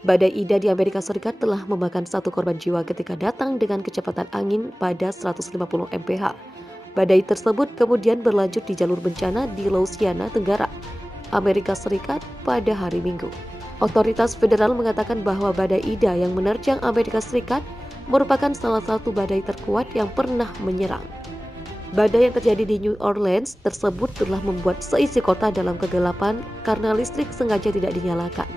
Badai Ida di Amerika Serikat telah memakan 1 korban jiwa ketika datang dengan kecepatan angin pada 150 mph. Badai tersebut kemudian berlanjut di jalur bencana di Louisiana Tenggara, Amerika Serikat pada hari Minggu. Otoritas federal mengatakan bahwa badai Ida yang menerjang Amerika Serikat merupakan salah satu badai terkuat yang pernah menyerang. Badai yang terjadi di New Orleans tersebut telah membuat seisi kota dalam kegelapan karena listrik sengaja tidak dinyalakan.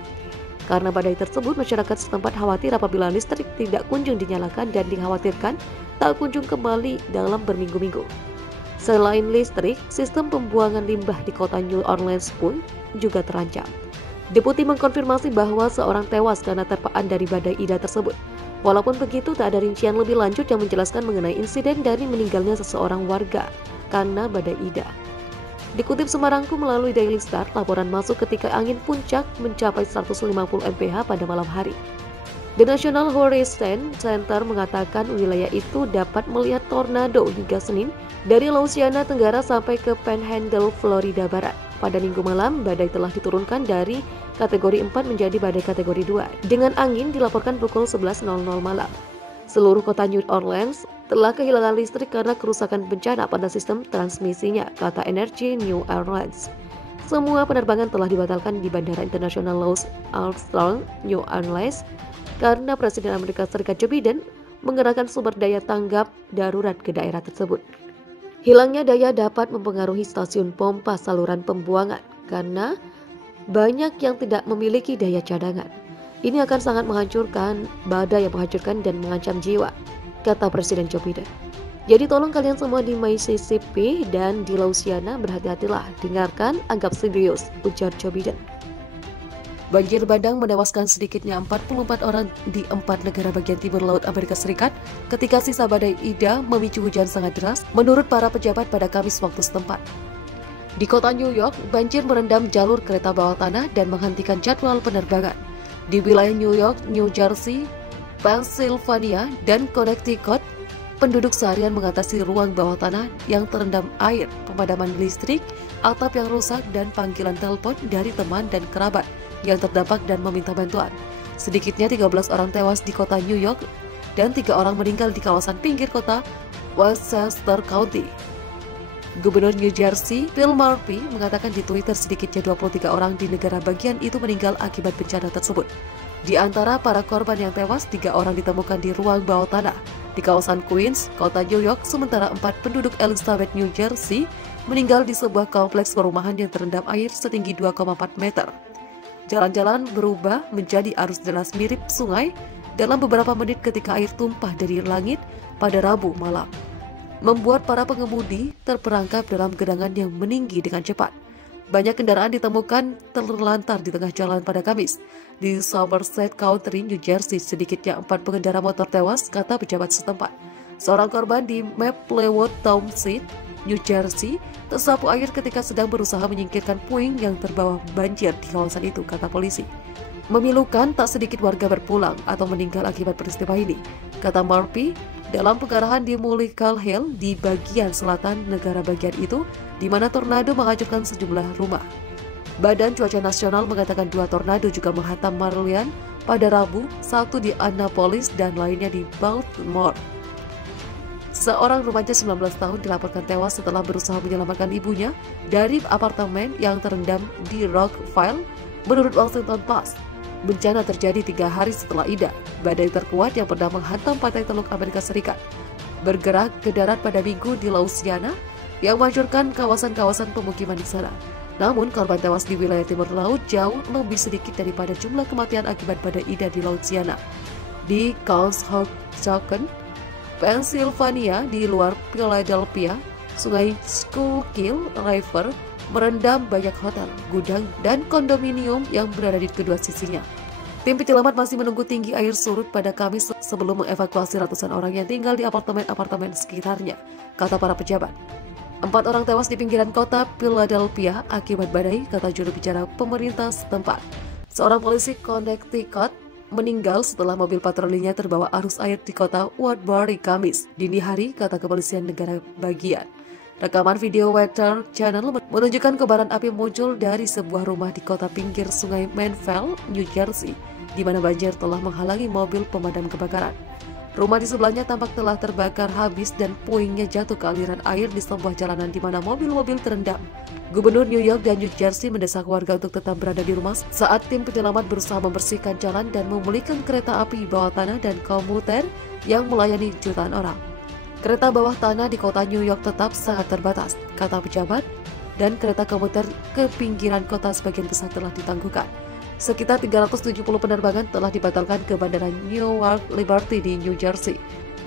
Karena badai tersebut, masyarakat setempat khawatir apabila listrik tidak kunjung dinyalakan dan dikhawatirkan tak kunjung kembali dalam berminggu-minggu. Selain listrik, sistem pembuangan limbah di kota New Orleans pun juga terancam. Deputi mengkonfirmasi bahwa seorang tewas karena terpaan dari badai Ida tersebut. Walaupun begitu, tak ada rincian lebih lanjut yang menjelaskan mengenai insiden dari meninggalnya seseorang warga karena badai Ida. Dikutip Semarangku melalui Daily Star, laporan masuk ketika angin puncak mencapai 150 mph pada malam hari. The National Hurricane Center mengatakan wilayah itu dapat melihat tornado hingga Senin dari Louisiana Tenggara sampai ke Panhandle, Florida Barat. Pada Minggu malam, badai telah diturunkan dari kategori 4 menjadi badai kategori 2 dengan angin dilaporkan pukul 11.00 malam. Seluruh kota New Orleans telah kehilangan listrik karena kerusakan bencana pada sistem transmisinya, kata Energy New Orleans. Semua penerbangan telah dibatalkan di Bandara Internasional Louis Armstrong, New Orleans, karena Presiden Amerika Serikat Joe Biden mengerahkan sumber daya tanggap darurat ke daerah tersebut. Hilangnya daya dapat mempengaruhi stasiun pompa saluran pembuangan karena banyak yang tidak memiliki daya cadangan. Ini akan sangat menghancurkan, badai yang menghancurkan dan mengancam jiwa, kata Presiden Joe Biden. Jadi tolong kalian semua di Mississippi dan di Louisiana berhati-hatilah, dengarkan, anggap serius, ujar Joe Biden. Banjir bandang menewaskan sedikitnya 44 orang di 4 negara bagian timur laut Amerika Serikat ketika sisa badai Ida memicu hujan sangat deras, menurut para pejabat pada Kamis waktu setempat. Di kota New York, banjir merendam jalur kereta bawah tanah dan menghentikan jadwal penerbangan. Di wilayah New York, New Jersey, Pennsylvania, dan Connecticut, penduduk seharian mengatasi ruang bawah tanah yang terendam air, pemadaman listrik, atap yang rusak, dan panggilan telepon dari teman dan kerabat yang terdampak dan meminta bantuan. Sedikitnya 13 orang tewas di kota New York dan 3 orang meninggal di kawasan pinggir kota Westchester County. Gubernur New Jersey, Phil Murphy, mengatakan di Twitter sedikitnya 23 orang di negara bagian itu meninggal akibat bencana tersebut. Di antara para korban yang tewas, 3 orang ditemukan di ruang bawah tanah di kawasan Queens, kota New York, sementara 4 penduduk Elizabeth, New Jersey, meninggal di sebuah kompleks perumahan yang terendam air setinggi 2,4 meter. Jalan-jalan berubah menjadi arus deras mirip sungai dalam beberapa menit ketika air tumpah dari langit pada Rabu malam, membuat para pengemudi terperangkap dalam genangan yang meninggi dengan cepat. Banyak kendaraan ditemukan terlantar di tengah jalan pada Kamis. Di Somerset County, New Jersey, sedikitnya 4 pengendara motor tewas, kata pejabat setempat. Seorang korban di Maplewood Township, New Jersey, tersapu air ketika sedang berusaha menyingkirkan puing yang terbawa banjir di kawasan itu, kata polisi. Memilukan, tak sedikit warga berpulang atau meninggal akibat peristiwa ini, kata Murphy. Dalam pengarahan di Mullican Hill di bagian selatan negara bagian itu, di mana tornado menghancurkan sejumlah rumah. Badan Cuaca Nasional mengatakan 2 tornado juga menghantam Maryland pada Rabu, 1 di Annapolis dan lainnya di Baltimore. Seorang remaja 19 tahun dilaporkan tewas setelah berusaha menyelamatkan ibunya dari apartemen yang terendam di Rockville, menurut Washington Post. Bencana terjadi 3 hari setelah Ida, badai terkuat yang pernah menghantam pantai Teluk Amerika Serikat, bergerak ke darat pada Minggu di Louisiana yang menghancurkan kawasan-kawasan pemukiman di sana. Namun, korban tewas di wilayah timur laut jauh lebih sedikit daripada jumlah kematian akibat badai Ida di Louisiana. Di Conshohocken, Pennsylvania, di luar Philadelphia, Sungai Schuylkill River merendam banyak hotel, gudang, dan kondominium yang berada di kedua sisinya. Tim penyelamat masih menunggu tinggi air surut pada Kamis sebelum mengevakuasi ratusan orang yang tinggal di apartemen-apartemen sekitarnya, kata para pejabat. 4 orang tewas di pinggiran kota Philadelphia akibat badai, kata juru bicara pemerintah setempat. Seorang polisi Connecticut meninggal setelah mobil patrolinya terbawa arus air di kota Woodbury Kamis dini hari, kata kepolisian negara bagian. Rekaman video Weather Channel menunjukkan kobaran api muncul dari sebuah rumah di kota pinggir sungai Mansfield, New Jersey. di mana banjir telah menghalangi mobil pemadam kebakaran. Rumah di sebelahnya tampak telah terbakar habis dan puingnya jatuh ke aliran air di sebuah jalanan di mana mobil-mobil terendam. Gubernur New York dan New Jersey mendesak warga untuk tetap berada di rumah saat tim penyelamat berusaha membersihkan jalan dan memulihkan kereta api bawah tanah dan komuter yang melayani jutaan orang. Kereta bawah tanah di kota New York tetap sangat terbatas, kata pejabat, dan kereta komuter ke pinggiran kota sebagian besar telah ditangguhkan. Sekitar 370 penerbangan telah dibatalkan ke Bandara Newark Liberty di New Jersey.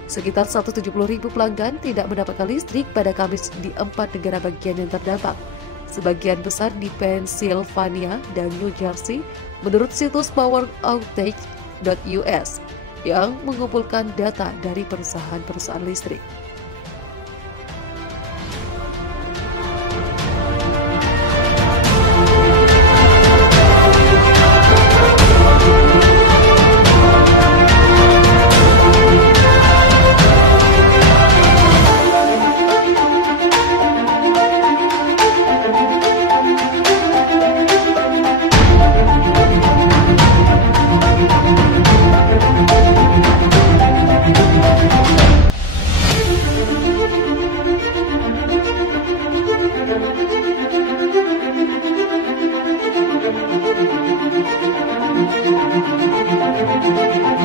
Sekitar 170.000 pelanggan tidak mendapatkan listrik pada Kamis di 4 negara bagian yang terdampak, sebagian besar di Pennsylvania dan New Jersey, menurut situs poweroutage.us yang mengumpulkan data dari perusahaan-perusahaan listrik. Thank you.